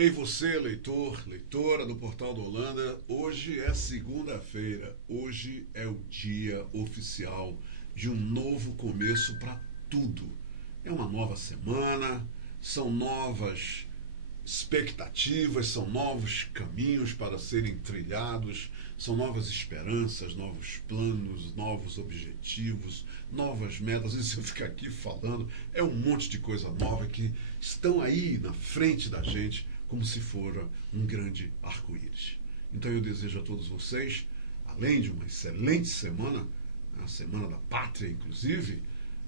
Ei você, leitor, leitora do Portal do Holanda, hoje é segunda-feira, hoje é o dia oficial de um novo começo para tudo. É uma nova semana, são novas expectativas, são novos caminhos para serem trilhados, são novas esperanças, novos planos, novos objetivos, novas metas. E se eu ficar aqui falando, é um monte de coisa nova que estão aí na frente da gente, como se fora um grande arco-íris. Então eu desejo a todos vocês, além de uma excelente semana, a Semana da Pátria, inclusive,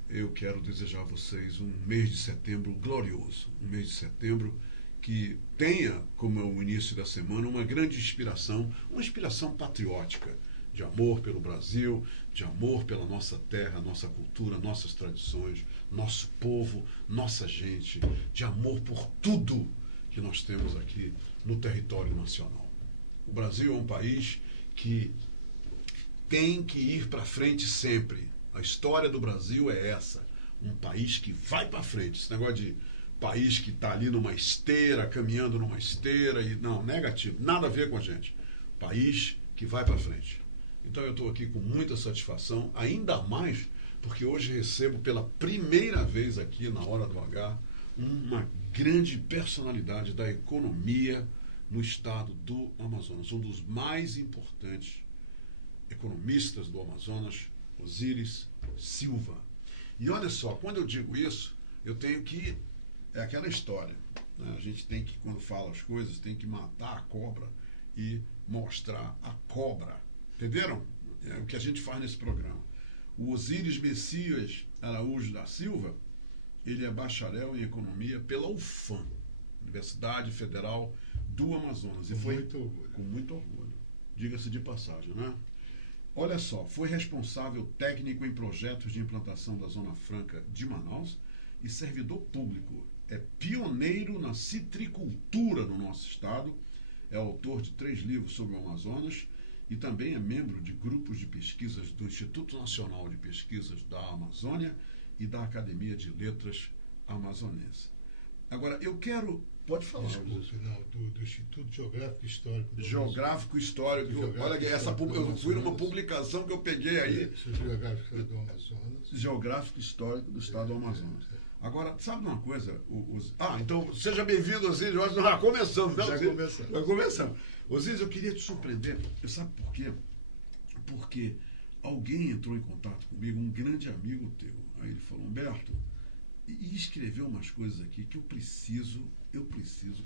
eu quero desejar a vocês um mês de setembro glorioso, um mês de setembro que tenha, como é o início da semana, uma grande inspiração, uma inspiração patriótica, de amor pelo Brasil, de amor pela nossa terra, nossa cultura, nossas tradições, nosso povo, nossa gente, de amor por tudo que nós temos aqui no território nacional. O Brasil é um país que tem que ir para frente sempre. A história do Brasil é essa, um país que vai para frente. Esse negócio de país que está ali numa esteira, caminhando numa esteira, e não, negativo, nada a ver com a gente. País que vai para frente. Então eu estou aqui com muita satisfação, ainda mais porque hoje recebo pela primeira vez aqui na Hora do H uma grande personalidade da economia no estado do Amazonas, um dos mais importantes economistas do Amazonas, Osíris Silva. E olha só, quando eu digo isso, eu tenho que... É aquela história, né? A gente tem que, quando fala as coisas, tem que matar a cobra e mostrar a cobra. Entenderam? É o que a gente faz nesse programa. O Osíris Messias Araújo da Silva, ele é bacharel em economia pela UFAM, Universidade Federal do Amazonas. E foi muito orgulho. Com muito orgulho. Diga-se de passagem, né? Olha só, foi responsável técnico em projetos de implantação da Zona Franca de Manaus e servidor público. É pioneiro na citricultura no nosso estado, é autor de 3 livros sobre o Amazonas e também é membro de grupos de pesquisas do Instituto Nacional de Pesquisas da Amazônia e da Academia de Letras Amazonense. Agora, eu quero... Pode falar. Desculpe, não, do Instituto Geográfico e Histórico do Geográfico Histórico. Geográfico Olha, eu fui numa publicação que eu peguei aí. Geográfico do Amazonas. Geográfico Histórico do Estado do Amazonas. Agora, sabe uma coisa? Então, seja bem-vindo, Osíris. Nós já começamos, né? Já começamos. Já começamos. Osíris, eu queria te surpreender. Sabe por quê? Porque alguém entrou em contato comigo, um grande amigo teu. Aí ele falou, Humberto, e escreveu umas coisas aqui que eu preciso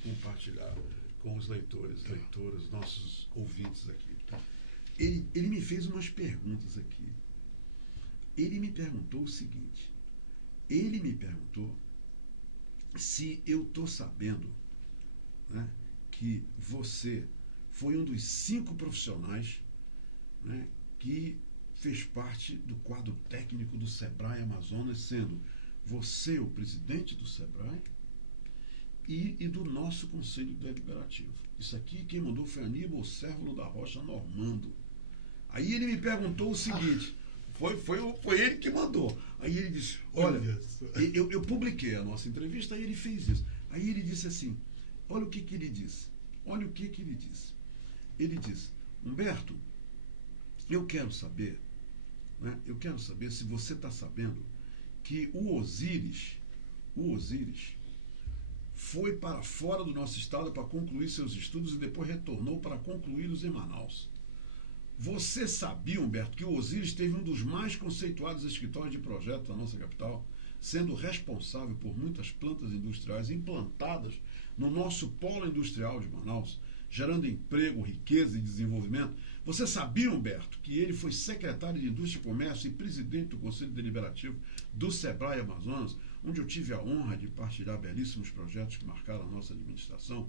compartilhar com os leitores, leitoras, nossos ouvintes aqui. Ele me fez umas perguntas aqui. Ele me perguntou o seguinte, ele me perguntou se eu estou sabendo, né, que você foi um dos 5 profissionais, né, que fez parte do quadro técnico do Sebrae Amazonas, sendo você o presidente do Sebrae e do nosso Conselho Deliberativo. Isso aqui quem mandou foi Aníbal Cérvulo da Rocha Normando. Aí ele me perguntou o seguinte... Foi ele que mandou. Aí ele disse, olha, eu publiquei a nossa entrevista e ele fez isso. Aí ele disse assim, olha o que ele disse. Olha o que ele disse. Ele disse, Humberto, eu quero saber, né, se você está sabendo que o Osíris foi para fora do nosso estado para concluir seus estudos e depois retornou para concluí-los em Manaus. Você sabia, Humberto, que o Osíris teve um dos mais conceituados escritórios de projetos da nossa capital, sendo responsável por muitas plantas industriais implantadas no nosso polo industrial de Manaus, gerando emprego, riqueza e desenvolvimento? Você sabia, Humberto, que ele foi secretário de Indústria e Comércio e presidente do Conselho Deliberativo do Sebrae Amazonas, onde eu tive a honra de partilhar belíssimos projetos que marcaram a nossa administração?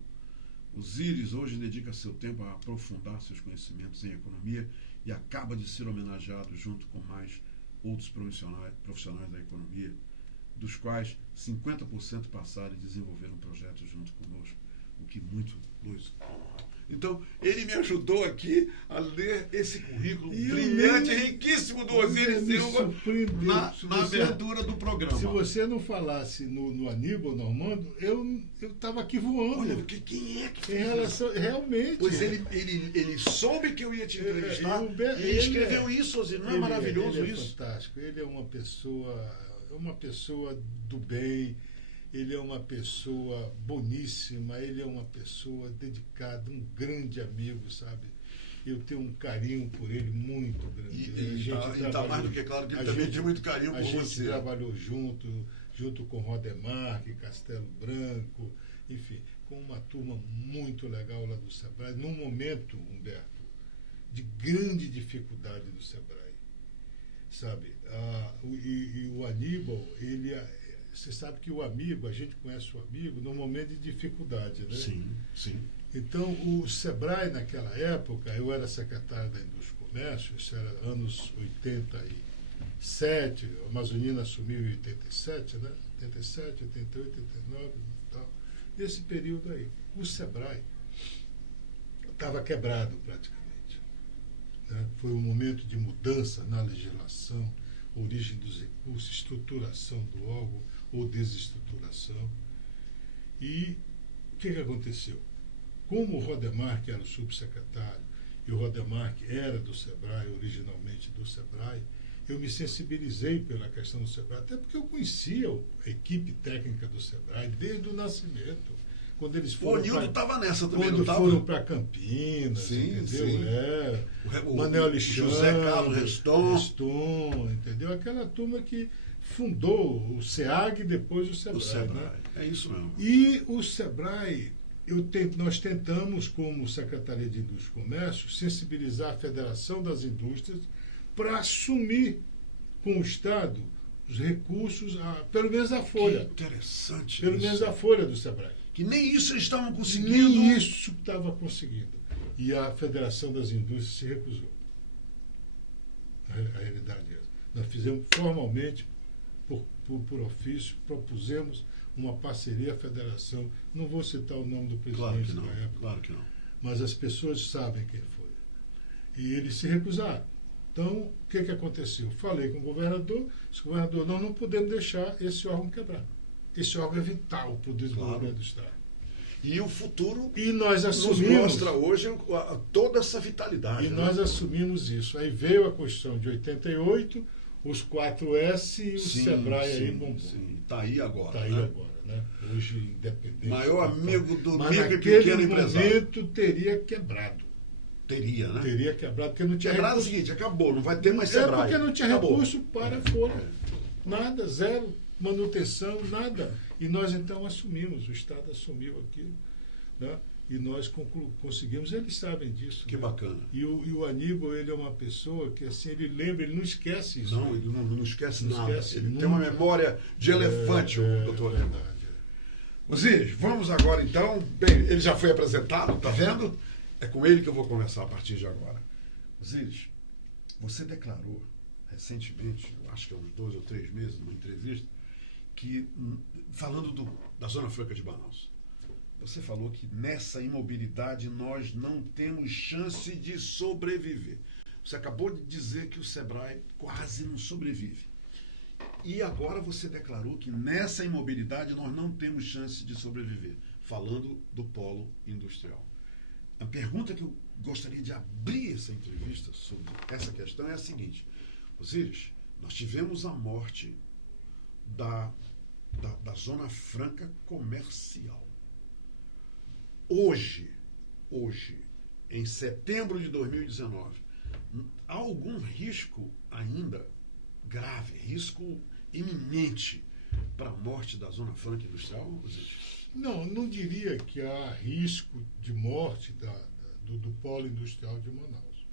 Osíris hoje dedica seu tempo a aprofundar seus conhecimentos em economia e acaba de ser homenageado junto com mais outros profissionais da economia, dos quais 50% passaram e desenvolveram projetos junto conosco. o que muito nos honra. Então, ele me ajudou aqui a ler esse currículo brilhante e riquíssimo do Osíris Silva na abertura do programa. Se você não falasse no Aníbal Normando, eu estava aqui voando. Olha, quem é que fez em relação, realmente. Pois ele soube que eu ia te entrevistar e ele escreveu isso, Osíris. Não é maravilhoso ele isso? É fantástico. Ele é uma pessoa do bem. Ele é uma pessoa boníssima, ele é uma pessoa dedicada, um grande amigo, sabe? Eu tenho um carinho por ele muito grande. E está mais do que claro que ele também tem muito carinho por você. A gente trabalhou junto com Rodemar, Castelo Branco, enfim, com uma turma muito legal lá do Sebrae, num momento, Humberto, de grande dificuldade do Sebrae, sabe? E o Aníbal, você sabe que o amigo, a gente conhece o amigo no momento de dificuldade, né? Sim, sim. Então, o Sebrae, naquela época, eu era secretário da Indústria e Comércio, isso era anos 87, a Amazonina assumiu em 87, né? 87, 88, 89 e tal. Nesse período aí, o Sebrae estava quebrado praticamente, né? Foi um momento de mudança na legislação, origem dos recursos, estruturação do órgão ou desestruturação. E o que aconteceu? Como o Rodemar, que era o subsecretário, e o Rodemar, que era do Sebrae, originalmente do Sebrae, eu me sensibilizei pela questão do Sebrae, até porque eu conhecia a equipe técnica do Sebrae desde o nascimento. Quando eles foram. O Nildo estava nessa também, quando foram para Campinas, sim, entendeu? Sim. O Manuel Alexandre, José Carlos Reston, entendeu? Aquela turma que fundou o SEAG e depois o Sebrae. O Sebrae, né? É isso mesmo. E o Sebrae, nós tentamos, como Secretaria de Indústria e Comércio, sensibilizar a Federação das Indústrias para assumir com o Estado os recursos, pelo menos a folha. Que interessante. Pelo menos a folha do Sebrae. Que nem isso eles estavam conseguindo. Nem isso estava conseguindo. E a Federação das Indústrias se recusou. A realidade é essa. Nós fizemos formalmente, por ofício, propusemos uma parceria à Federação. Não vou citar o nome do presidente da época. Claro que não. Mas as pessoas sabem quem foi. E eles se recusaram. Então, o que aconteceu? Falei com o governador, disse, governador, nós não podemos deixar esse órgão quebrar. Esse órgão é vital para o desenvolvimento do Estado. E o futuro e nós assumimos, nos mostra hoje toda essa vitalidade. E nós assumimos isso. Aí veio a Constituição de 88, os 4S e o Sebrae aí bombou. Sim, está aí agora. Está aí agora, né? Hoje independente. Maior amigo do micro e pequeno empresário. Momento teria quebrado. Teria, né? Teria quebrado, porque não tinha recurso. É o seguinte, acabou, não vai ter mais Sebrae. Porque não tinha recurso para a folha. Nada, zero, manutenção, nada. E nós então assumimos, o Estado assumiu aquilo, né? E nós conseguimos, eles sabem disso. Que bacana. E o Aníbal, ele é uma pessoa que assim, ele lembra, ele não esquece isso. Não, ele não esquece nada. Ele nunca. tem uma memória de elefante, o doutor. É verdade. Osíris, vamos agora então. Bem, ele já foi apresentado, tá vendo? É com ele que eu vou conversar a partir de agora. Osíris, você declarou recentemente, eu acho que há uns 2 ou 3 meses, numa entrevista, que, falando da Zona Franca de Manaus, você falou que nessa imobilidade nós não temos chance de sobreviver. Você acabou de dizer que o Sebrae quase não sobrevive. E agora você declarou que nessa imobilidade nós não temos chance de sobreviver, falando do polo industrial. A pergunta que eu gostaria de abrir essa entrevista sobre essa questão é a seguinte. Osíris, nós tivemos a morte da Zona Franca comercial. Hoje, em setembro de 2019, há algum risco ainda grave, risco iminente para a morte da Zona Franca industrial, Osíris? Não diria que há risco de morte do polo industrial de Manaus.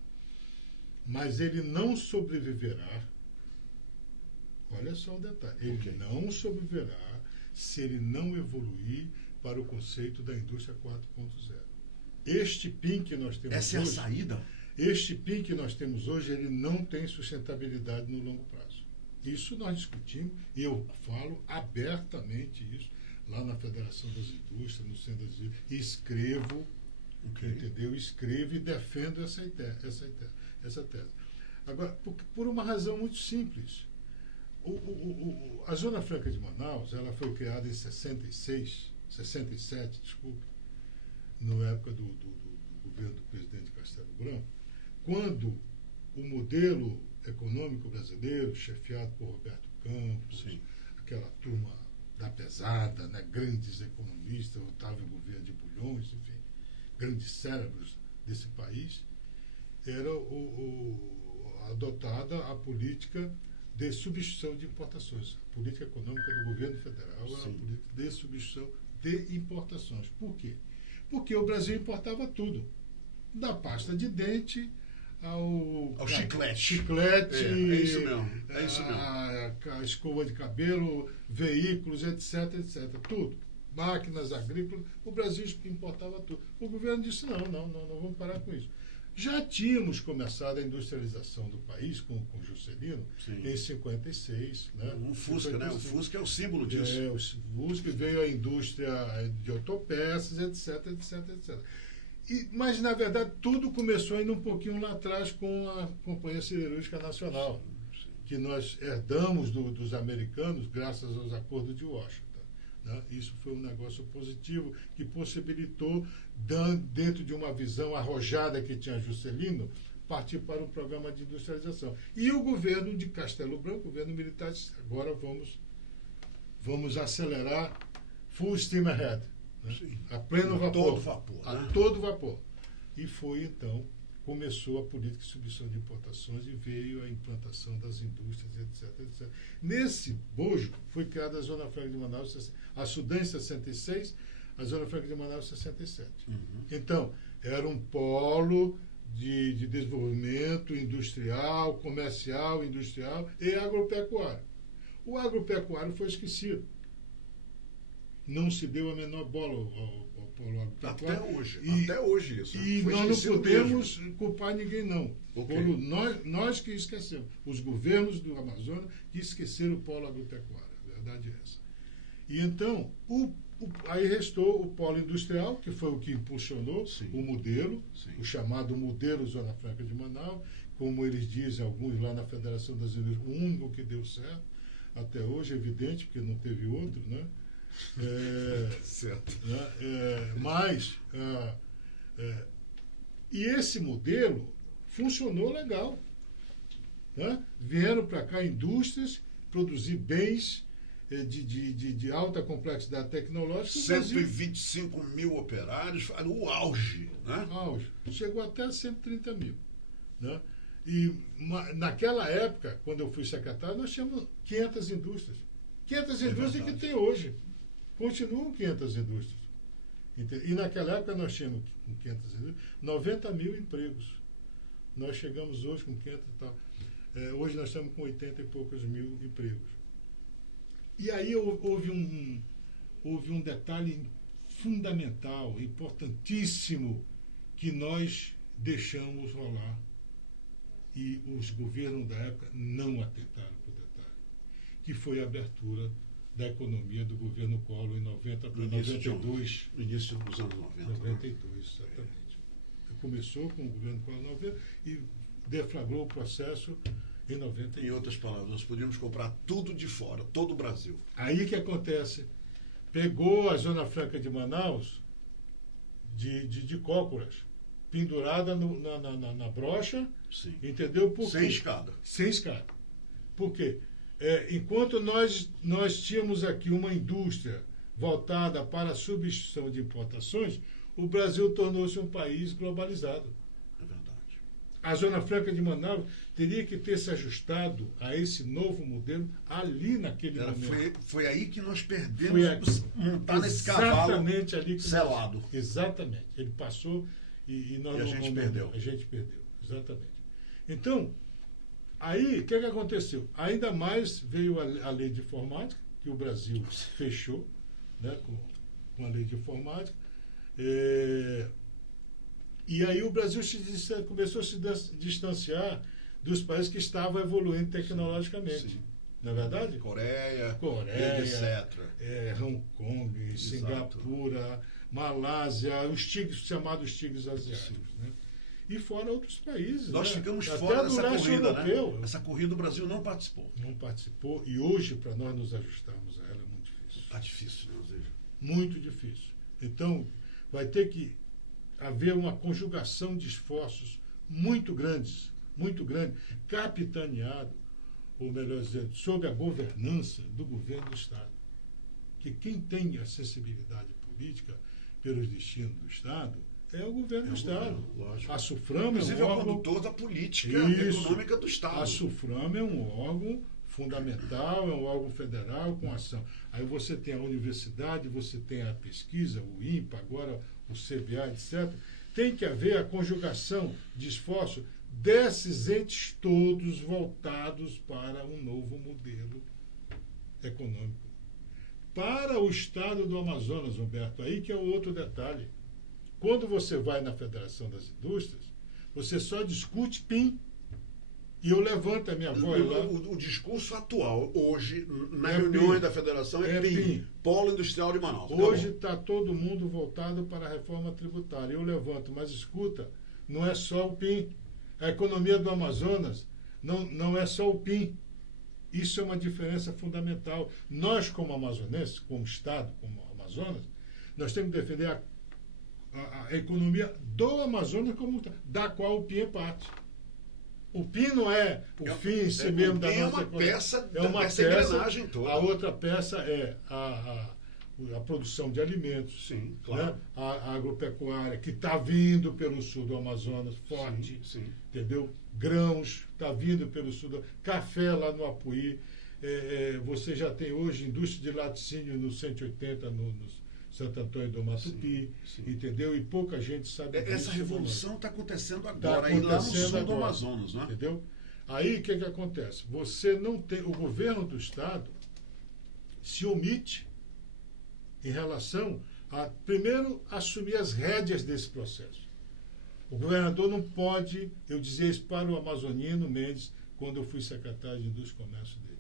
Mas ele não sobreviverá, olha só o detalhe, ele não sobreviverá se ele não evoluir para o conceito da indústria 4.0. Este PIN que nós temos hoje... Essa é a saída? Este PIN que nós temos hoje, ele não tem sustentabilidade no longo prazo. Isso nós discutimos, e eu falo abertamente isso, lá na Federação das Indústrias, no Centro das Indústrias, e escrevo, entendeu? Escrevo e defendo essa tese. Agora, por uma razão muito simples. A Zona Franca de Manaus, ela foi criada em 67, desculpe, na época do governo do presidente Castelo Branco, quando o modelo econômico brasileiro, chefiado por Roberto Campos, sim, aquela turma da pesada, né, grandes economistas, Otávio Gouveia de Bulhões, enfim, grandes cérebros desse país, era adotada a política de substituição de importações. A política econômica do governo federal era a política de substituição de importações. Por quê? Porque o Brasil importava tudo, da pasta de dente ao chiclete. É isso mesmo. A escova de cabelo, veículos, etc. Tudo. Máquinas agrícolas, o Brasil importava tudo. O governo disse, não vamos parar com isso. Já tínhamos começado a industrialização do país com Juscelino, sim, em 56. Né? Um Fusca, 55. Né? O Fusca é o símbolo disso. O Fusca, veio a indústria de autopeças, etc. Mas, na verdade, tudo começou ainda um pouquinho lá atrás com a Companhia Siderúrgica Nacional, sim, que nós herdamos dos americanos graças aos acordos de Washington. Né? Isso foi um negócio positivo que possibilitou, dentro de uma visão arrojada que tinha Juscelino, partir para um programa de industrialização. E o governo de Castelo Branco, o governo militar, disse, agora vamos acelerar full steam ahead. Né? A pleno vapor. A todo vapor. E foi, então, começou a política de substituição de importações e veio a implantação das indústrias, etc. Nesse bojo, foi criada a Zona Franca de Manaus, a Sudan em 66, a Zona Franca de Manaus em 67. Uhum. Então, era um polo de desenvolvimento industrial, comercial, industrial e agropecuário. O agropecuário foi esquecido. Não se deu a menor bola ao polo agropecuário. Até hoje isso. E nós não podemos culpar ninguém, não. Okay. Nós que esquecemos. Os governos do Amazonas que esqueceram o polo agropecuário. A verdade é essa. E então, aí restou o polo industrial, que foi o que impulsionou, sim, o modelo, sim, o chamado modelo Zona Franca de Manaus, como eles dizem, alguns lá na Federação das Indústrias, o único que deu certo, até hoje, evidente, porque não teve outro, né? Certo. E esse modelo funcionou legal. Né? Vieram para cá indústrias produzir bens de alta complexidade tecnológica. 125 mil operários, o auge. Né? Auge. Chegou até 130 mil. Né? E naquela época, quando eu fui secretário, nós tínhamos 500 indústrias. 500 indústrias que tem hoje. Continuam 500 indústrias. E naquela época nós tínhamos 500 indústrias, 90 mil empregos. Nós chegamos hoje com 500 e tal. Hoje nós estamos com 80 e poucos mil empregos. E aí houve um detalhe fundamental, importantíssimo, que nós deixamos rolar. E os governos da época não atentaram para o detalhe, que foi a abertura da economia do governo Collor em 90 para 92. No início dos anos 90. 92, exatamente. Começou com o governo Collor em 90 e deflagrou o processo em 92. Em outras palavras, nós podíamos comprar tudo de fora, todo o Brasil. Aí que acontece? Pegou a Zona Franca de Manaus de cócoras, pendurada na brocha, sim, entendeu? Sem escada. Sem escada. Por quê? Enquanto nós tínhamos aqui uma indústria voltada para a substituição de importações, o Brasil tornou-se um país globalizado. É verdade. A Zona Franca de Manaus teria que ter se ajustado a esse novo modelo ali naquele momento. Foi aí que nós perdemos montar nesse cavalo exatamente ali selado. Exatamente. Ele passou e nós a gente perdeu. A gente perdeu, exatamente. Então, aí, o que aconteceu? Ainda mais veio a lei de informática, que o Brasil fechou, né, com a lei de informática. E aí o Brasil começou a se distanciar dos países que estavam evoluindo tecnologicamente. Sim. Não é verdade? Coreia etc. Hong Kong, Singapura, Malásia, os tigres, chamados tigres asiáticos, né? E fora outros países. Nós né? ficamos Até fora do dessa leste corrida, europeu. né? Essa corrida o Brasil não participou. Não participou, e hoje, para nós nos ajustarmos a ela, é muito difícil. Está difícil, né, Osiris? Muito difícil. Então, vai ter que haver uma conjugação de esforços muito grande, capitaneado, ou melhor dizendo, sob a governança do governo do Estado. Que quem tem a sensibilidade política pelos destinos do Estado é o governo do Estado. Lógico. A SUFRAM Inclusive é um é o órgão... condutor da política Isso. econômica do Estado. A SUFRAM é um órgão fundamental, é um órgão federal com ação. Aí você tem a universidade, você tem a pesquisa, o INPA, agora o CBA, etc. Tem que haver a conjugação de esforço desses entes todos voltados para um novo modelo econômico. Para o Estado do Amazonas, Humberto, aí que é o outro detalhe. Quando você vai na Federação das Indústrias, você só discute PIN. E eu levanto a minha voz lá. O discurso atual, hoje, nas É reuniões PIN. da Federação, é PIN. PIN, Polo Industrial de Manaus. Hoje está todo mundo voltado para a reforma tributária. Eu levanto, mas escuta, não é só o PIN. A economia do Amazonas não é só o PIN. Isso é uma diferença fundamental. Nós, como amazonenses, como Estado, como Amazonas, nós temos que defender a economia do Amazonas, da qual o PIN é parte. O PIN não é o fim em si mesmo da nossa economia. É uma peça dessa engrenagem toda. A outra peça é a produção de alimentos. Sim, claro. Né? A agropecuária, que está vindo pelo sul do Amazonas, forte. Sim. Entendeu? Grãos, está vindo pelo sul do... Café lá no Apuí. Você já tem hoje indústria de laticínio no 180, no Santo Antônio do Matupi, sim. Entendeu? E pouca gente sabe disso. Essa revolução está acontecendo agora, Tá aí lá no acontecendo sul do agora, Amazonas, né? Entendeu? Aí o que acontece? Você não tem. O governo do Estado se omite em relação a, primeiro, assumir as rédeas desse processo. O governador não pode, eu dizia isso para o amazonino Mendes, quando eu fui secretário de Indústria e Comércio dele.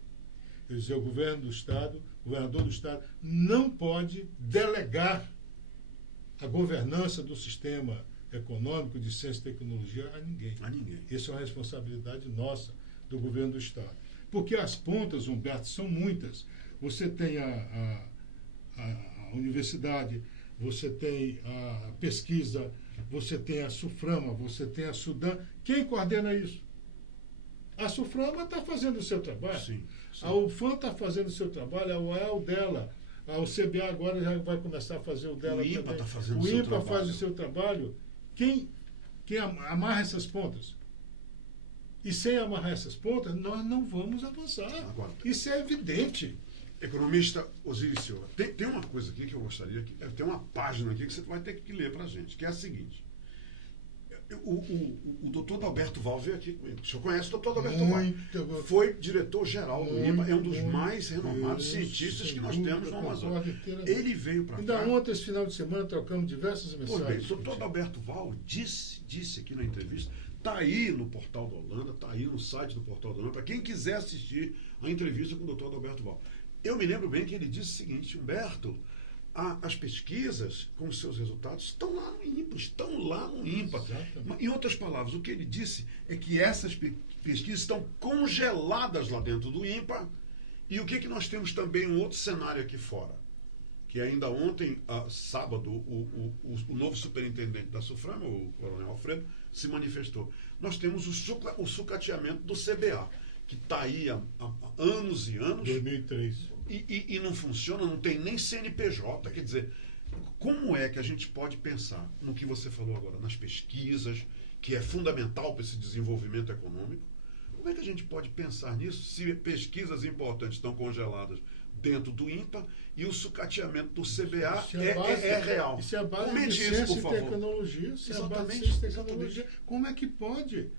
Eu dizia, o governador do Estado não pode delegar a governança do sistema econômico de ciência e tecnologia a ninguém. Isso é uma responsabilidade nossa, do governo do Estado. Porque as pontas, Humberto, são muitas. Você tem a universidade, você tem a pesquisa, você tem a SUFRAMA, você tem a SUDAM. Quem coordena isso? A SUFRAMA está fazendo o seu trabalho. Sim. A UFAM está fazendo o seu trabalho, a UEL é o dela. O CBA agora já vai começar a fazer o dela. O INPA está fazendo o seu INPA trabalho. faz o seu trabalho. Quem amarra essas pontas? E sem amarrar essas pontas, nós não vamos avançar. Agora, isso é evidente. Economista Osiris Silva, tem uma coisa aqui que eu gostaria, tem uma página aqui que você vai ter que ler para a gente, que é a seguinte. O doutor Adalberto Val veio aqui comigo. O senhor conhece o doutor Adalberto Val? Foi diretor-geral do INPA, é um dos mais renomados cientistas que nós temos no Amazonas. Ele veio para cá. Ainda ontem, esse final de semana, trocamos diversas mensagens. O doutor Adalberto Val disse aqui na entrevista, está aí no Portal da Holanda, está aí no site do Portal da Holanda, para quem quiser assistir a entrevista com o doutor Adalberto Val. Eu me lembro bem que ele disse o seguinte, Humberto, as pesquisas com os seus resultados estão lá no INPA. Exatamente. Em outras palavras, o que ele disse é que essas pesquisas estão congeladas lá dentro do INPA. E o que nós temos também um outro cenário aqui fora, que ainda ontem, sábado, o novo superintendente da SUFRAMA, o coronel Alfredo, se manifestou. Nós temos o sucateamento do CBA, que está aí há anos e anos. 2003. E não funciona, não tem nem CNPJ. Quer dizer, como é que a gente pode pensar no que você falou agora, nas pesquisas, que é fundamental para esse desenvolvimento econômico? Como é que a gente pode pensar nisso se pesquisas importantes estão congeladas dentro do INPA e o sucateamento do CBA é real? Isso é a base Comente de isso, ciência por e favor. tecnologia. Isso é a base de Exatamente, ciência e tecnologia. Como é que pode?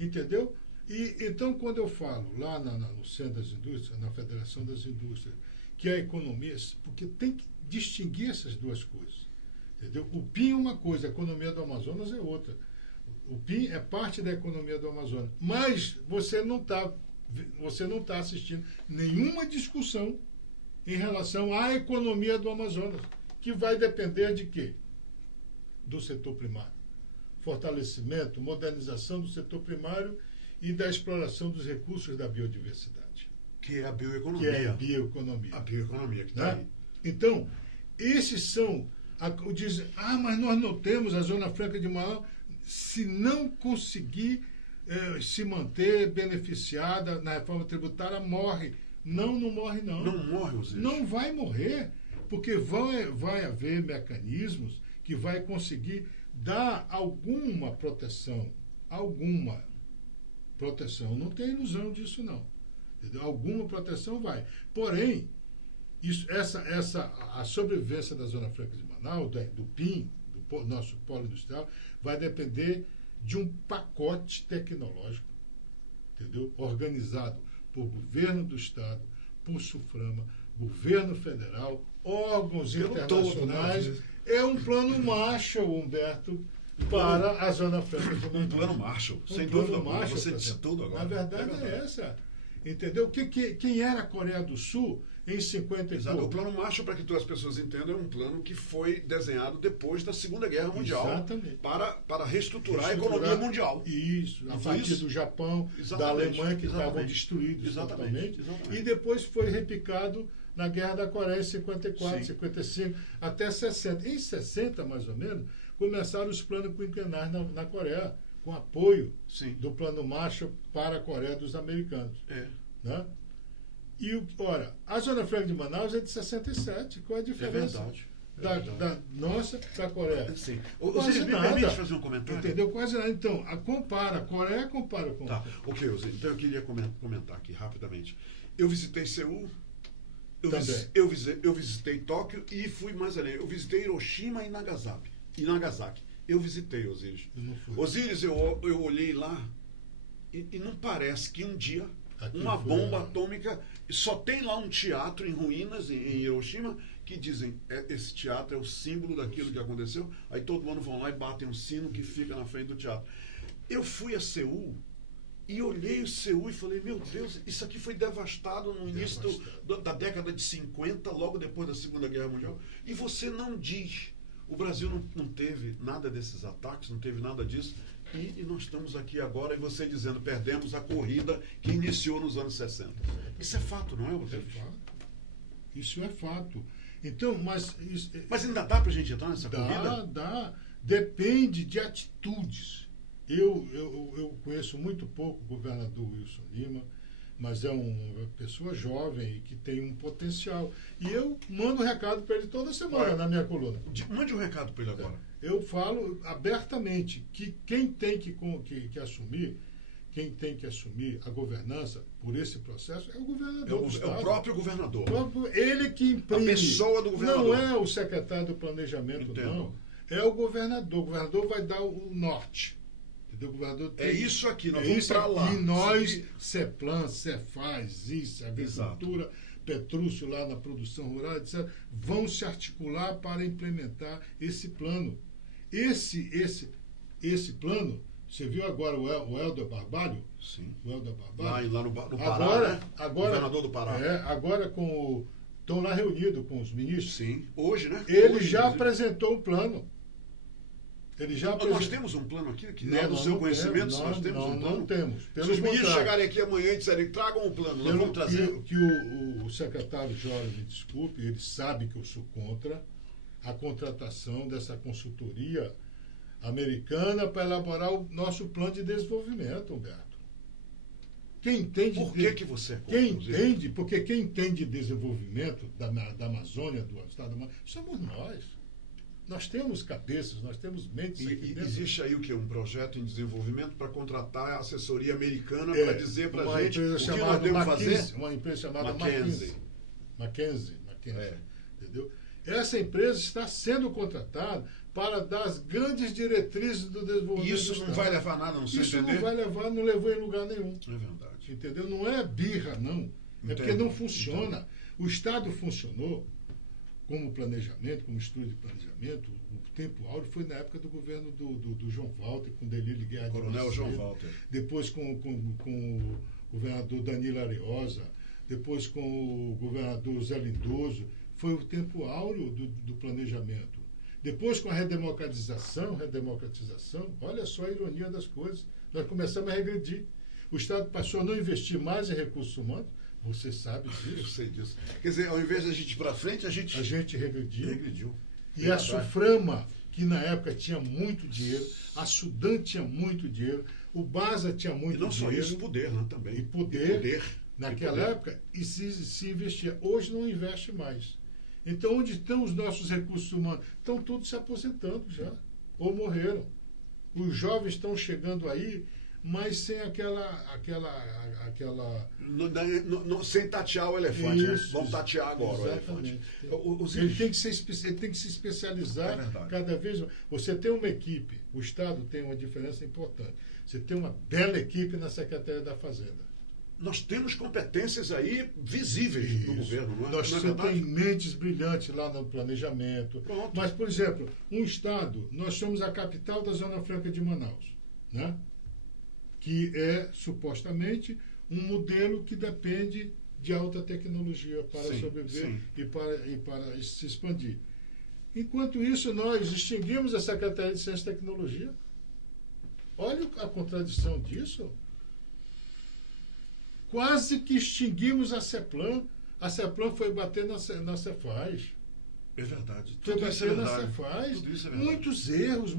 Entendeu? E então, quando eu falo lá no Centro das Indústrias, na Federação das Indústrias, que a economia, porque tem que distinguir essas duas coisas. Entendeu? O PIN é uma coisa, a economia do Amazonas é outra. O PIN é parte da economia do Amazonas. Mas você não está assistindo nenhuma discussão em relação à economia do Amazonas, que vai depender de quê? Do setor primário. Fortalecimento, modernização do setor primário e da exploração dos recursos da biodiversidade. Que é a bioeconomia. Que é a bioeconomia. A bioeconomia que está aí. Então, esses são... Dizem, mas nós não temos a Zona Franca de Manaus. Se não conseguir se manter beneficiada na reforma tributária, morre. Não morre, não. Não morre, Osíris. Não vai morrer, porque vai haver mecanismos que vai conseguir dar alguma proteção. Alguma proteção. Não tem ilusão disso, não. Entendeu? Alguma proteção vai. Porém, a sobrevivência da Zona Franca de Manaus, do PIN, do nosso polo industrial, vai depender de um pacote tecnológico, entendeu? Organizado por governo do Estado, por SUFRAMA, governo federal, órgãos internacionais. Todo, né? É um plano Marshall, Humberto, para a Zona Franca de Manaus. Um plano Marshall, sem plano dúvida. Marshall, Você disse tudo agora. Na verdade é essa. Entendeu? Quem era a Coreia do Sul em 50 e pouco? O plano Marshall, para que as pessoas entendam, é um plano que foi desenhado depois da Segunda Guerra Mundial. Exatamente. Para reestruturar a economia mundial. Isso, a partir do Japão, da Alemanha, que estavam destruídos totalmente. E depois foi repicado na Guerra da Coreia em 54, sim, 55, até 60. Em 60, mais ou menos, começaram os planos quinquenais na Coreia, com apoio, sim, do plano Marshall para a Coreia dos americanos. Né? E, ora, a Zona Franca de Manaus é de 67. Qual é a diferença? É verdade. Da nossa para a Coreia? Sim. Você me permite fazer um comentário? Entendeu? Quase nada. Então, compara a Coreia com Tá, ok, então eu queria comentar aqui rapidamente. Eu visitei Seul, eu visitei Tóquio e fui mais além. Eu visitei Hiroshima e Nagasaki. Eu visitei, Osíris. Osíris, eu olhei lá e não parece que um dia uma bomba atômica... Só tem lá um teatro em ruínas, em Hiroshima, que dizem, esse teatro é o símbolo daquilo que aconteceu. Aí todo ano vão lá e batem um sino que fica na frente do teatro. Eu fui a Seul e olhei o Seul e falei, meu Deus, isso aqui foi devastado no início da década de 50, logo depois da Segunda Guerra Mundial. E você não diz... O Brasil não teve nada desses ataques, não teve nada disso. E nós estamos aqui agora, e você dizendo, perdemos a corrida que iniciou nos anos 60. Isso é fato, não é, Rodrigo? É fato. Isso é fato. Então, mas ainda dá para a gente entrar nessa corrida? Dá. Depende de atitudes. Eu conheço muito pouco o governador Wilson Lima, mas é uma pessoa jovem e que tem um potencial. E eu mando recado para ele toda semana na minha coluna. Mande um recado para ele agora. Eu falo abertamente que quem tem que assumir a governança por esse processo é o governador. É o próprio governador. Ele que imprime. A pessoa do governador. Não é o secretário do planejamento, entendo, não. É o governador. O governador vai dar o norte. O governador é isso aqui, nós vamos para lá. E nós, CEPLAN, Cefaz, isso, agricultura, exato, Petrúcio lá na produção rural, etc., vão se articular para implementar esse plano. Esse plano, você viu agora o Helder Barbalho? Sim. O Helder Barbalho. Lá no Pará, agora, governador do Pará. Agora estão lá reunidos com os ministros. Sim, hoje, né? Ele já apresentou um plano. Nós temos um plano aqui, que é do seu conhecimento, nós temos um plano? Não temos. Se os ministros chegarem aqui amanhã e disserem, tragam um plano, nós vamos trazer. Que o secretário Jorge, me desculpe, ele sabe que eu sou contra a contratação dessa consultoria americana para elaborar o nosso plano de desenvolvimento, Humberto. Quem entende... Por que você é contra? Porque quem entende desenvolvimento da Amazônia, do estado da Amazônia, somos nós. Nós temos cabeças, nós temos mentes. E existe aí o quê? Um projeto em desenvolvimento para contratar a assessoria americana para dizer para a gente o que nós temos que fazer? Uma empresa chamada McKinsey. Entendeu? Essa empresa está sendo contratada para dar as grandes diretrizes do desenvolvimento. Isso não vai levar a nada, não sei entender? Isso não levou em lugar nenhum. É verdade. Entendeu? Não é birra, não. É porque não funciona. O Estado funcionou como planejamento, como estudo de planejamento. O tempo áureo foi na época do governo do João Walter, com Delírio Guerra de Coronel João Walter. Depois com o governador Danilo Ariosa, depois com o governador Zé Lindoso, foi o tempo áureo do planejamento. Depois com a redemocratização, olha só a ironia das coisas, nós começamos a regredir. O Estado passou a não investir mais em recursos humanos, você sabe disso. Eu sei disso. Quer dizer, ao invés da gente ir para frente, a gente regrediu. E a Suframa, que na época tinha muito dinheiro, a Sudan tinha muito dinheiro, o Basa tinha muito dinheiro. E não só isso, poder, né, também. E poder. Naquela época, e se investia. Hoje não investe mais. Então, onde estão os nossos recursos humanos? Estão todos se aposentando já, ou morreram. Os jovens estão chegando aí, mas sem sem tatear o elefante, isso, né? Vamos tatear agora exatamente. o elefante. Ele tem que se especializar cada vez mais. Você tem uma equipe, o Estado tem uma diferença importante. Você tem uma bela equipe na Secretaria da Fazenda. Nós temos competências aí visíveis no governo, não é? Você tem mentes brilhantes lá no planejamento. Pronto. Mas, por exemplo, um Estado, nós somos a capital da Zona Franca de Manaus, né? Que é, supostamente, um modelo que depende de alta tecnologia para sobreviver e para se expandir. Enquanto isso, nós extinguimos a Secretaria de Ciência e Tecnologia. Olha a contradição disso. Quase que extinguimos a CEPLAN. A CEPLAN foi bater na Cefaz. É verdade. Tudo isso é verdade. Muitos erros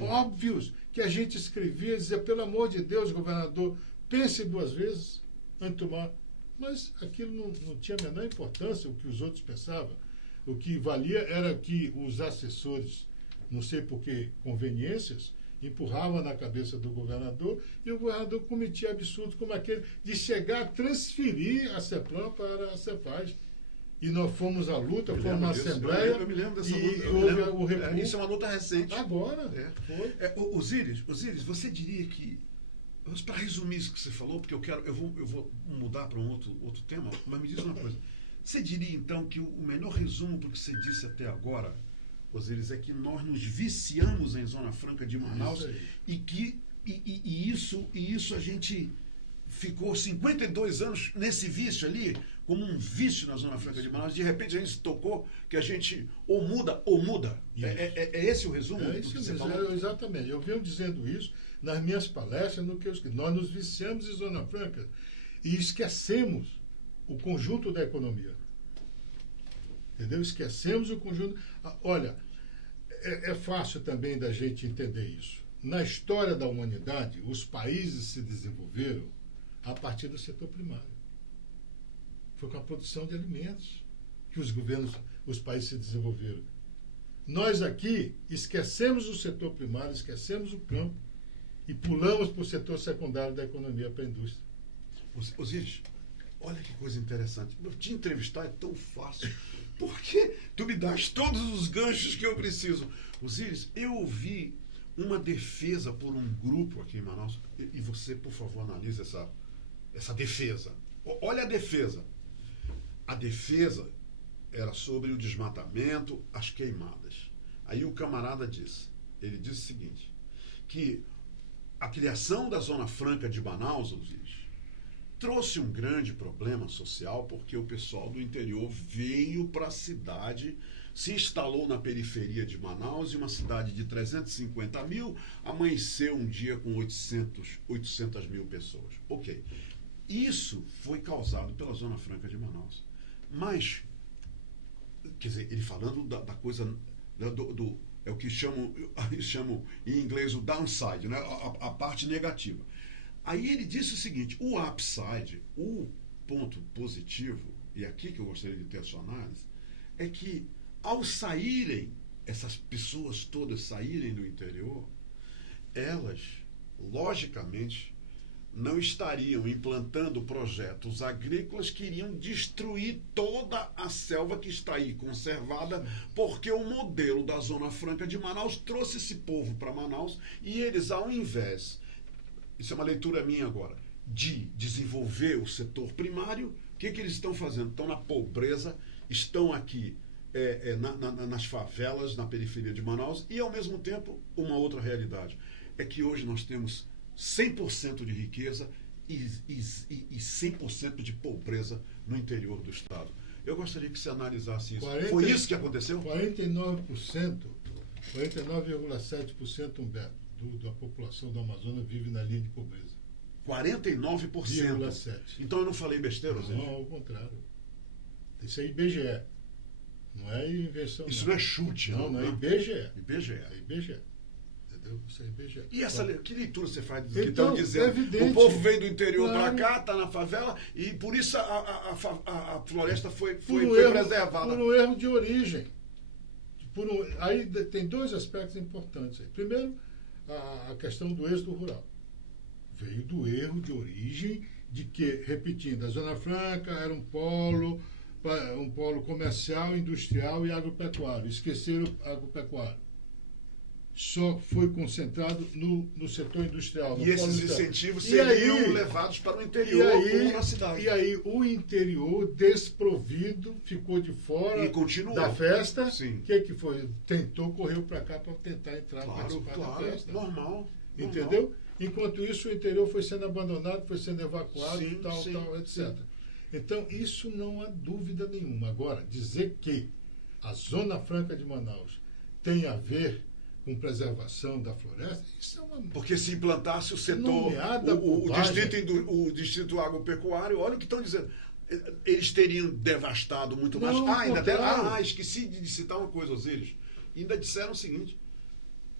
óbvios, que a gente escrevia, dizia, pelo amor de Deus, governador, pense duas vezes antes de tomar. Mas aquilo não tinha a menor importância, o que os outros pensavam. O que valia era que os assessores, não sei por que conveniências, empurrava na cabeça do governador, e o governador cometia absurdos como aquele de chegar a transferir a CEPLAN para a Cefaz. E nós fomos à luta, fomos na Assembleia. Eu me lembro dessa luta. E houve o recuo. Isso é uma luta recente. Agora. Foi. Osíris, você diria que. Para resumir isso que você falou, porque eu vou mudar para um outro tema, mas me diz uma coisa. Você diria, então, que o melhor resumo para o que você disse até agora, Osíris, é que nós nos viciamos em Zona Franca de Manaus e isso a gente ficou 52 anos nesse vício ali, como um vício na Zona Franca de Manaus. De repente a gente se tocou que a gente ou muda. É esse o resumo? É isso mesmo, exatamente. Eu venho dizendo isso nas minhas palestras, no que eu escrevo. Nós nos viciamos em Zona Franca e esquecemos o conjunto da economia. Entendeu? Esquecemos o conjunto. Olha, é fácil também da gente entender isso. Na história da humanidade, os países se desenvolveram a partir do setor primário. Foi com a produção de alimentos que os países se desenvolveram. Nós aqui esquecemos o setor primário, esquecemos o campo e pulamos para o setor secundário da economia, para a indústria. Osíris, olha que coisa interessante. Te entrevistar é tão fácil, porque tu me das todos os ganchos que eu preciso. Osíris, eu ouvi uma defesa por um grupo aqui em Manaus, e você, por favor, analise essa defesa. Olha a defesa. A defesa era sobre o desmatamento, as queimadas. Aí o camarada ele disse o seguinte, que a criação da Zona Franca de Manaus, Osíris, trouxe um grande problema social, porque o pessoal do interior veio para a cidade, se instalou na periferia de Manaus, e uma cidade de 350 mil, amanheceu um dia com 800 mil pessoas. Ok. Isso foi causado pela Zona Franca de Manaus. Mas, quer dizer, ele falando da coisa, é o que chamam em inglês o downside, né? A parte negativa. Aí ele disse o seguinte, o upside, o ponto positivo, e aqui que eu gostaria de ter a sua análise, é que ao saírem, essas pessoas todas saírem do interior, elas, logicamente, não estariam implantando projetos agrícolas que iriam destruir toda a selva que está aí conservada, porque o modelo da Zona Franca de Manaus trouxe esse povo para Manaus e eles, ao invés, isso é uma leitura minha agora, de desenvolver o setor primário, o que eles estão fazendo? Estão na pobreza, estão aqui nas favelas, na periferia de Manaus, e ao mesmo tempo, uma outra realidade, é que hoje nós temos 100% de riqueza e 100% de pobreza no interior do estado. Eu gostaria que você analisasse isso. 40, Foi isso que aconteceu? 49,7%, Humberto, da população do Amazonas vive na linha de pobreza. 49%. Então eu não falei besteira, Zé? Não, ao contrário. Isso é IBGE. Não é invenção. Isso não é chute, não. Não é IBGE. IBGE. É IBGE. Entendeu? Isso é IBGE. E que leitura você faz do que então, estão dizendo? É evidente, o povo veio do interior claro, para cá, está na favela, e por isso a floresta foi erro, preservada. Por um erro de origem. Aí tem dois aspectos importantes. Aí. Primeiro, a questão do êxodo rural. Veio do erro de origem de que, repetindo, a Zona Franca era um polo comercial, industrial e agropecuário. Esqueceram o agropecuário. Só foi concentrado no setor industrial. E esses incentivos seriam levados para o interior, como na cidade. E aí o interior, desprovido, ficou de fora da festa. O que foi? Correu para cá para tentar entrar para participar da festa. Normal. Entendeu? Enquanto isso, o interior foi sendo abandonado, foi sendo evacuado, tal, etc. Sim. Então, isso não há dúvida nenhuma. Agora, dizer que a Zona Franca de Manaus tem a ver com preservação da floresta, isso é uma... Porque se implantasse o setor, o distrito agropecuário, olha o que estão dizendo. Eles teriam devastado muito mais. Esqueci de citar uma coisa, Osíris. Ainda disseram o seguinte,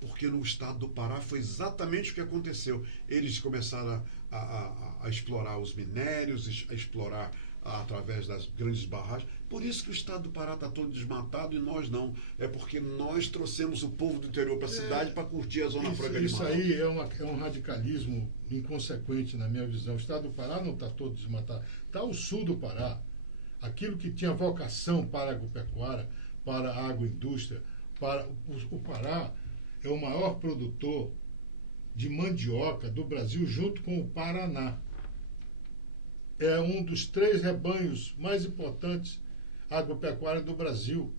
porque no estado do Pará foi exatamente o que aconteceu. Eles começaram a explorar os minérios, a explorar através das grandes barragens. Por isso que o estado do Pará está todo desmatado e nós não. É porque nós trouxemos o povo do interior para a cidade para curtir a Zona Franca de Manaus. Isso aí é um radicalismo inconsequente, na minha visão. O estado do Pará não está todo desmatado. Está o sul do Pará. Aquilo que tinha vocação para a agropecuária, para a agroindústria, o Pará é o maior produtor de mandioca do Brasil, junto com o Paraná. É um dos 3 rebanhos mais importantes agropecuários do Brasil.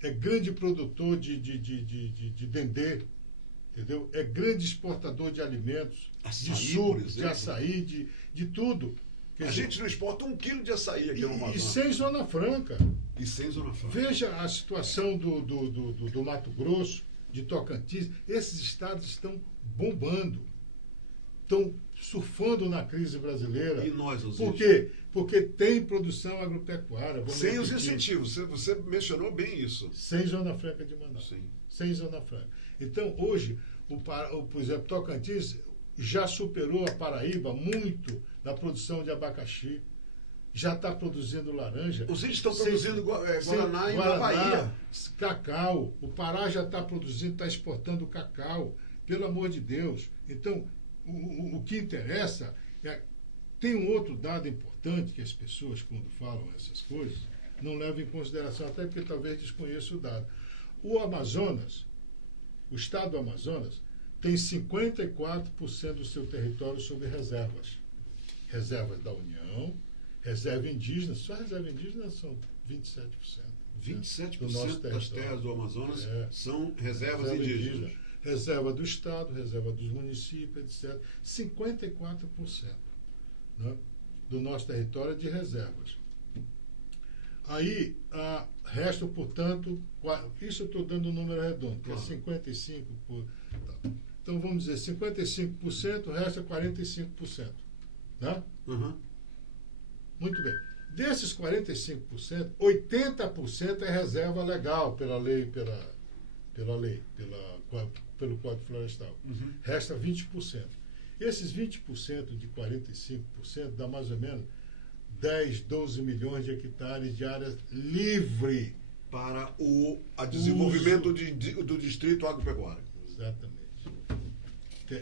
É grande produtor de dendê, entendeu? É grande exportador de alimentos, açaí, de suco, de açaí, de tudo. Gente não exporta 1 quilo de açaí aqui no Amazonas. E sem Zona Franca. Veja a situação do Mato Grosso, de Tocantins. Esses estados estão bombando. Estão surfando na crise brasileira. E nós, Osíris? Por quê? Porque tem produção agropecuária. Sem os incentivos. Você mencionou bem isso. Sem Zona Franca de Manaus. Sim. Sem Zona Franca. Então, hoje, por exemplo, Tocantins já superou a Paraíba muito na produção de abacaxi. Já está produzindo laranja. Os índios estão produzindo Guaraná na Bahia. Cacau. O Pará já está produzindo, está exportando cacau. Pelo amor de Deus. Então, o que interessa é... Tem um outro dado importante que as pessoas, quando falam essas coisas, não levam em consideração, até porque talvez desconheçam o dado. O Amazonas, o estado do Amazonas, tem 54% do seu território sob reservas. Reservas da União, reserva indígena, só reserva indígena são 27%. 27% das terras do Amazonas são reservas indígenas. Reserva do Estado, reserva dos municípios, etc. 54%, né, do nosso território é de reservas. Aí, restam, portanto, isso eu estou dando um número redondo, que é 55%. Então, vamos dizer, 55%, resta 45%. Né? Uhum. Muito bem. Desses 45%, 80% é reserva legal pela lei, pelo Código Florestal. Uhum. Resta 20%. Esses 20% de 45% dá mais ou menos 10, 12 milhões de hectares de área livre para o desenvolvimento do distrito agropecuário. Exatamente.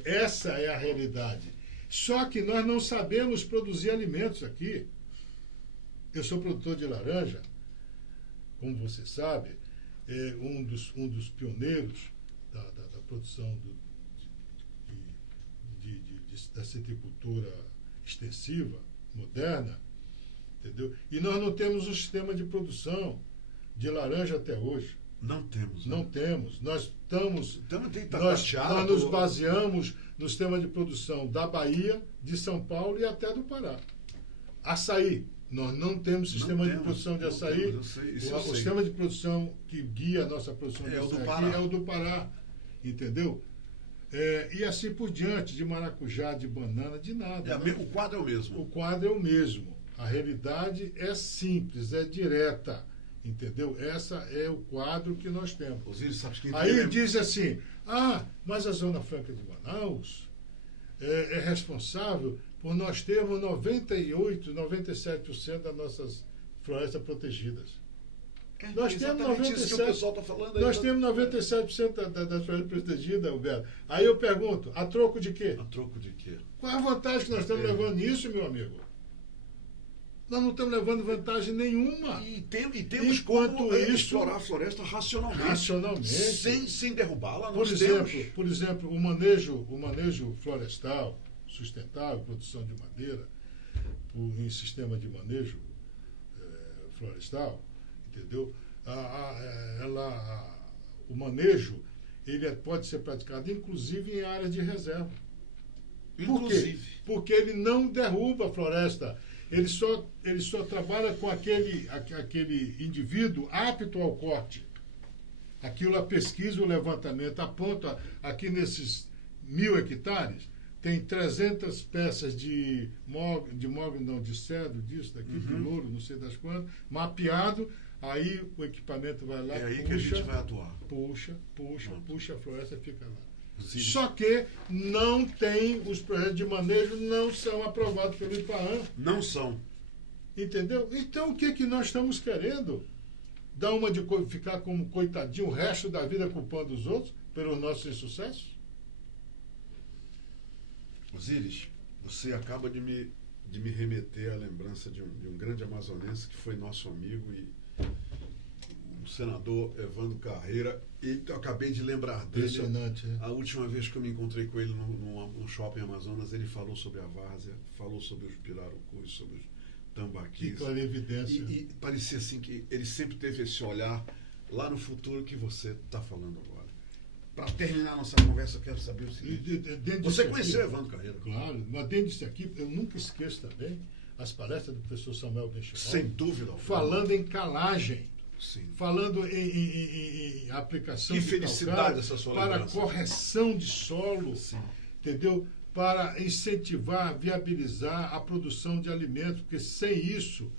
Essa é a realidade. Só que nós não sabemos produzir alimentos aqui. Eu sou produtor de laranja, como você sabe, um dos pioneiros da produção da citricultura extensiva, moderna, entendeu? E nós não temos um sistema de produção de laranja até hoje. Não temos. Não temos. Nós estamos. Nós nos baseamos no sistema de produção da Bahia, de São Paulo e até do Pará. Açaí. Nós não temos sistema de produção de açaí. O sistema de produção que guia a nossa produção de açaí aqui é o do Pará. Entendeu? E assim por diante, de maracujá, de banana, de nada. O quadro é o mesmo. O quadro é o mesmo. A realidade é simples, é direta. Entendeu? Essa é o quadro que nós temos. Aí diz assim, mas a Zona Franca de Manaus é responsável por nós termos 98%, 97% das nossas florestas protegidas. Nós temos 97%, isso que o pessoal está falando aí. Nós temos 97% das florestas protegidas, Alberto. Aí eu pergunto, a troco de quê? A troco de quê? Qual é a vantagem que nós estamos levando nisso, meu amigo? Nós não estamos levando vantagem nenhuma. E temos como explorar a floresta racionalmente. Sem derrubá-la. Por exemplo, o manejo florestal sustentável, produção de madeira, em sistema de manejo florestal, entendeu? O manejo ele pode ser praticado inclusive em áreas de reserva. Por quê? Porque ele não derruba a floresta. Ele só trabalha com aquele indivíduo apto ao corte. Aquilo a pesquisa, o levantamento aponta, aqui nesses 1.000 hectares, tem 300 peças de cedro, disso, daqui, de louro, não sei das quantas, mapeado, aí o equipamento vai lá, aí que a gente vai atuar. Puxa, a floresta fica lá. Sim. Só que não tem, os projetos de manejo não são aprovados pelo IPAAM. Não são. Entendeu? Então o que nós estamos querendo? Dar uma de ficar como coitadinho o resto da vida culpando os outros pelos nossos insucessos? Osíris, você acaba de me remeter à lembrança de um grande amazonense que foi nosso amigo e o senador Evandro Carreira. E eu acabei de lembrar dele. Impressionante, né? A última vez que eu me encontrei com ele no shopping Amazonas, ele falou sobre a várzea, falou sobre os pirarucus, sobre os tambaquis. Que clarividência. E parecia assim que ele sempre teve esse olhar lá no futuro que você está falando agora. Para terminar nossa conversa, eu quero saber o seguinte. Você conheceu Evandro Carreira? Claro, mas dentro disso aqui, eu nunca esqueço também as palestras do professor Samuel Benchimol. Sem dúvida. Falando em calagem. Sim. Falando em aplicação que de felicidade essa sua para correção de solo, sim, entendeu? Para incentivar, viabilizar a produção de alimentos, porque sem isso,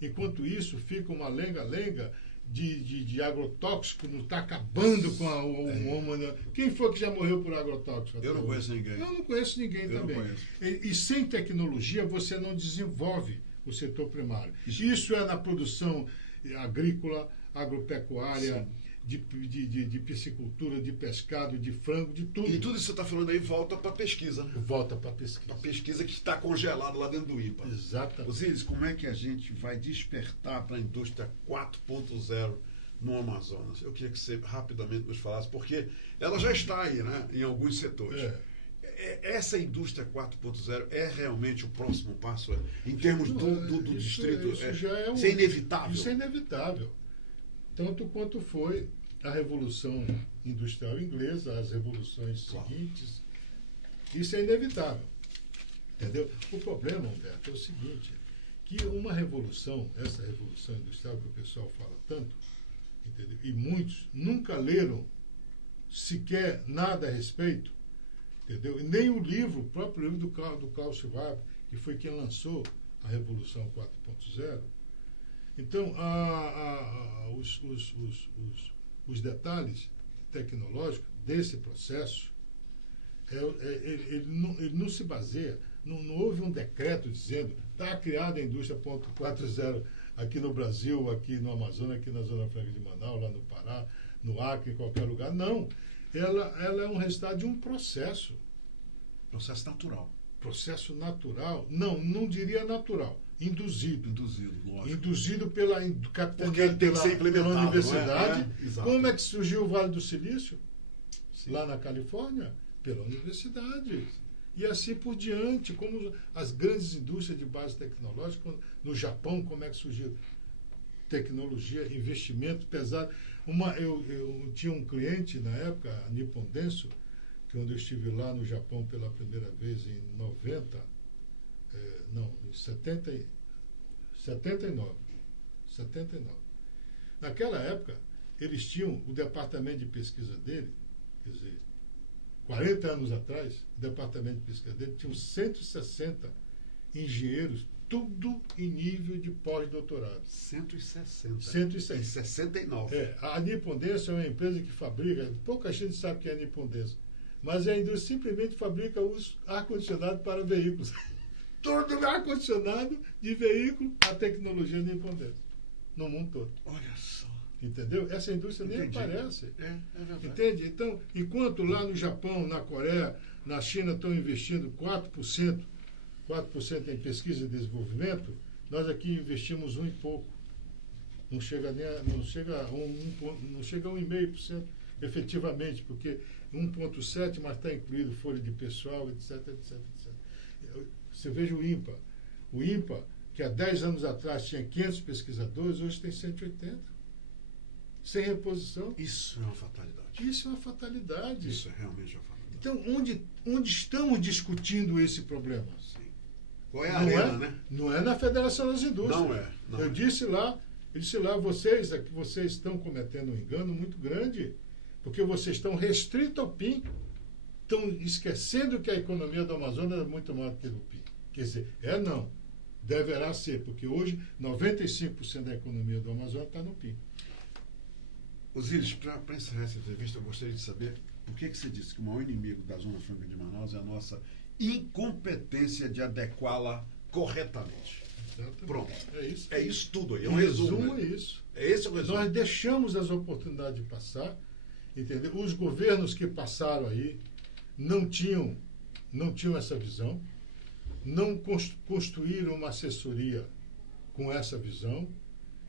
enquanto isso, fica uma lenga-lenga de agrotóxico, não está acabando com o homem. Quem foi que já morreu por agrotóxico? Eu não conheço ninguém. Eu não conheço ninguém também. E sem tecnologia você não desenvolve o setor primário. Isso é na produção agrícola, agropecuária, de piscicultura, de pescado, de frango, de tudo. E tudo isso que você está falando aí volta para a pesquisa. Né? Volta para a pesquisa. A pesquisa que está congelada lá dentro do IPA. Exatamente. Osíris, como é que a gente vai despertar para a indústria 4.0 no Amazonas? Eu queria que você rapidamente nos falasse, porque ela já está aí, né, em alguns setores. Essa indústria 4.0 é realmente o próximo passo em termos do distrito? Isso é inevitável? Isso é inevitável. Tanto quanto foi a Revolução Industrial Inglesa, as revoluções seguintes. Isso é inevitável. Entendeu? O problema, Humberto, é o seguinte, que uma revolução, essa revolução industrial que o pessoal fala tanto, entendeu? E muitos nunca leram sequer nada a respeito, entendeu? E nem o livro, o próprio livro do Klaus Schwab, que foi quem lançou a Revolução 4.0. Então, os detalhes tecnológicos desse processo, ele não se baseia, não houve um decreto dizendo está criada a indústria 4.0 aqui no Brasil, aqui no Amazonas, aqui na Zona Franca de Manaus, lá no Pará, no Acre, em qualquer lugar. Não. Ela é um resultado de um processo. Processo natural. Processo natural? Não diria natural. Induzido, lógico. Induzido pela capitania, pela universidade. Como é que surgiu o Vale do Silício? Sim. Lá na Califórnia? Pela universidade. E assim por diante, como as grandes indústrias de base tecnológica, no Japão, como é que surgiu? tecnologia, investimento pesado. Eu tinha um cliente na época, a Nippon Denso, que quando eu estive lá no Japão pela primeira vez em 90, em 79. Naquela época, eles tinham o departamento de pesquisa dele, quer dizer, 40 anos atrás, o departamento de pesquisa dele tinha 160 engenheiros, tudo em nível de pós-doutorado. 160. 160. Em 69. A Nippon Denso é uma empresa que fabrica, pouca gente sabe que é a Nippon Denso, mas a indústria simplesmente fabrica os ar-condicionado para veículos. Todo ar-condicionado de veículo, a tecnologia Nippon Denso, no mundo todo. Olha só. Entendeu? Essa indústria nem Entendi. aparece. É verdade. Entende? Então, enquanto lá no Japão, na Coreia, na China estão investindo 4% em pesquisa e desenvolvimento, nós aqui investimos 1 e pouco. Não chega a 1,5% efetivamente, porque 1,7%, mas está incluído folha de pessoal, etc. Você veja o INPA. O INPA, que há 10 anos atrás tinha 500 pesquisadores, hoje tem 180. Sem reposição. Isso é uma fatalidade. Isso é uma fatalidade. Isso é realmente uma fatalidade. Então, onde estamos discutindo esse problema? Sim. Qual é a arena, né? Não é na Federação das Indústrias. Não Eu disse lá, vocês estão cometendo um engano muito grande, porque vocês estão restritos ao PIN, estão esquecendo que a economia do Amazonas é muito maior do que o PIN. Quer dizer, não. Deverá ser, porque hoje 95% da economia do Amazonas está no PIN. Osíris, para encerrar essa entrevista, eu gostaria de saber por que você disse que o maior inimigo da Zona Franca de Manaus é a nossa incompetência de adequá-la corretamente. Exatamente. Pronto. É isso. É isso tudo aí. É um resumo. É isso. É esse o resumo. Nós deixamos as oportunidades de passar, entendeu? Os governos que passaram aí não tinham essa visão, não construíram uma assessoria com essa visão,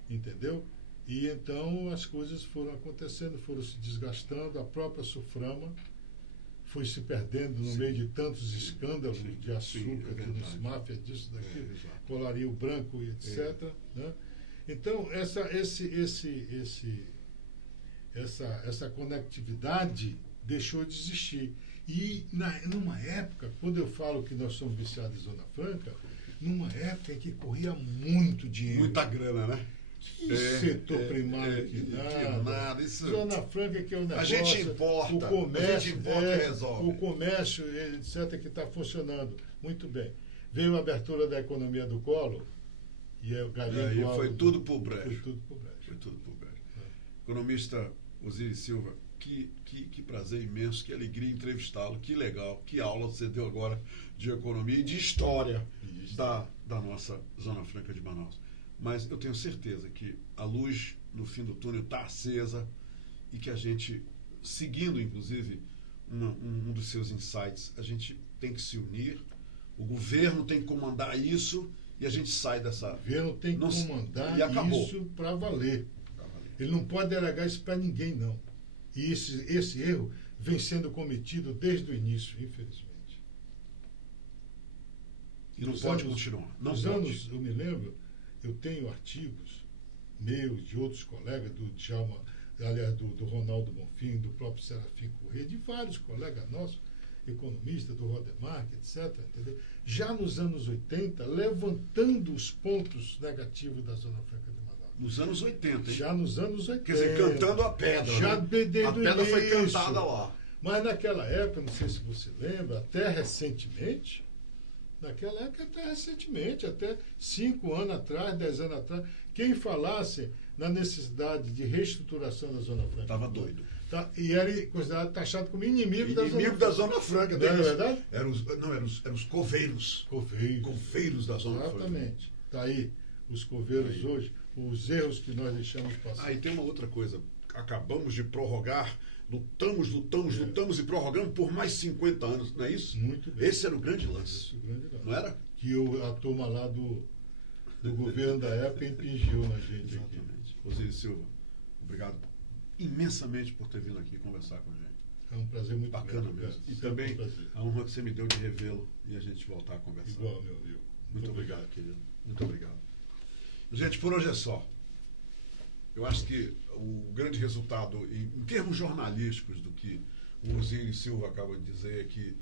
entendeu? E então as coisas foram acontecendo, foram se desgastando, a própria Suframa foi se perdendo no meio de tantos escândalos de açúcar, de máfia disso, daquilo, colarinho branco e etc. Né? Então, essa conectividade deixou de existir. E numa época, quando eu falo que nós somos viciados em Zona Franca, numa época em que corria muito dinheiro. Muita grana, né? Setor primário que nada. Isso... Zona Franca que é o negócio. A gente importa. O comércio, a gente importa e resolve. O comércio, etc., que está funcionando. Muito bem. Veio a abertura da economia do colo e o galinho foi tudo por brejo. Foi tudo por brejo. Economista Osíris Silva, que prazer imenso, que alegria entrevistá-lo, que legal, que aula você deu agora de economia e de história da nossa Zona Franca de Manaus. Mas eu tenho certeza que a luz no fim do túnel está acesa e que a gente, seguindo inclusive um dos seus insights, a gente tem que se unir, o governo tem que comandar isso e a gente sai dessa... O governo tem que comandar isso para valer. Ele não pode delegar isso para ninguém, não. E esse erro vem sendo cometido desde o início, infelizmente. E não pode continuar. Nos anos, eu me lembro, eu tenho artigos meus, de outros colegas, do Djalma, aliás, do Ronaldo Bonfim, do próprio Serafim Corrêa, de vários colegas nossos, economistas, do Rodemark, etc., entendeu? Já nos anos 80, levantando os pontos negativos da Zona Franca de Manaus. Nos anos 80, hein? Já nos anos 80. Quer dizer, cantando a pedra. Já né? desde a pedra início. foi cantada lá. Mas naquela época, não sei se você lembra, até recentemente, até 5 anos atrás, 10 anos atrás, quem falasse na necessidade de reestruturação da Zona Franca. Estava doido. E era considerado taxado como inimigo da Zona Franca. Não é verdade? Eram os coveiros. Coveiros da Zona Franca. Exatamente. Está aí os coveiros hoje, os erros que nós deixamos passar. E tem uma outra coisa. Acabamos de prorrogar, lutamos e prorrogamos por mais 50 anos, não é isso? Muito bem. Esse era o grande lance. Não era? Que a turma lá do governo da época impingiu na gente. Exatamente. Osíris Silva, obrigado imensamente por ter vindo aqui conversar com a gente. É um prazer muito bacana grande, mesmo. E também a honra que você me deu de revê-lo e a gente voltar a conversar. Igual, meu amigo. Muito obrigado, querido. Muito obrigado. Gente, por hoje é só. Eu acho que o grande resultado, em termos jornalísticos, do que o Osiris Silva acaba de dizer é que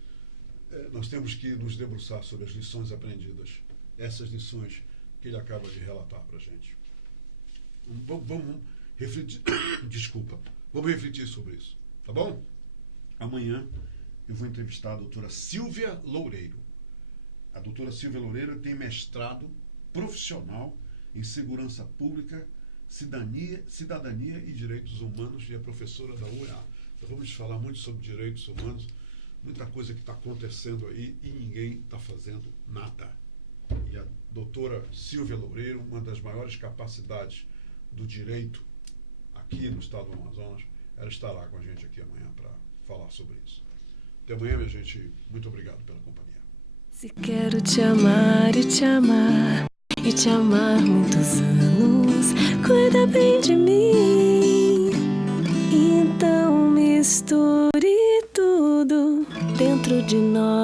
nós temos que nos debruçar sobre as lições aprendidas, essas lições que ele acaba de relatar para a gente. Vamos refletir, desculpa, vamos refletir sobre isso, tá bom? Amanhã eu vou entrevistar a doutora Silvia Loureiro. A doutora Silvia Loureiro tem mestrado profissional em segurança pública, cidadania e direitos humanos e é professora da UEA. Então vamos falar muito sobre direitos humanos, muita coisa que está acontecendo aí e ninguém está fazendo nada. E a doutora Silvia Loureiro, uma das maiores capacidades do direito aqui no estado do Amazonas, ela estará com a gente aqui amanhã para falar sobre isso. Até amanhã, minha gente. Muito obrigado pela companhia. Se quero te amar e te amar e te amar muitos anos, cuida bem de mim. Então misture tudo dentro de nós.